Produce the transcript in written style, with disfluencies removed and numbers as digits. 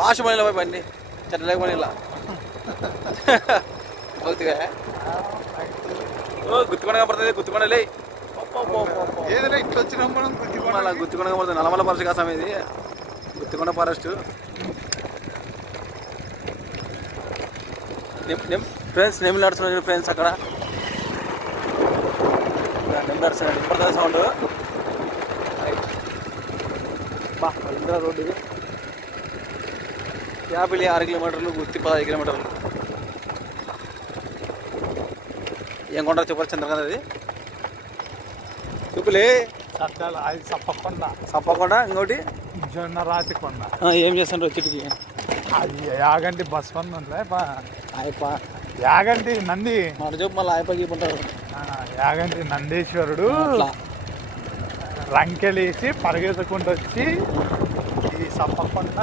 fast మనీలో పోయి బండి చెట్ల మనీలా బౌతిగా గుర్తుకొండ కనపడుతుంది గుర్తుకొండ లే ఏదైనా ఇట్లా వచ్చినా మనం గుర్తుకొండ కనపడుతుంది నల్లమల ఫారెస్ట్ కాసం ఇది గుర్తుకొండ ఫారెస్ట్ ఫ్రెండ్స్ నెమ్మిలు నడుస్తున్నాయి ఫ్రెండ్స్ అక్కడ నెమ్మిలు నడుస్తున్నాయి ఇప్పుడు సౌండ్ బా రోడ్డు ఇది యాపిలి 6 కిలోమీటర్లు గుత్తి 15 కిలోమీటర్లు ఏం కొంటారు చెప్పాలి చంద్రకాంత్ అది చూపులే అది సప్పకొండ ఇంకోటి జొన్న రాతి కొండ ఏం చేస్తుంటారు చెట్టుకి అది యాగంటి బస్ ఉందిలే యాగంటి నంది మాట చెప్పు మళ్ళీ ఆయపకి ఉంటారు యాగంటి నందీశ్వరుడు రంకెలేసి పరిగెత్తుకుంటూ వచ్చి ఈ సప్పకొండ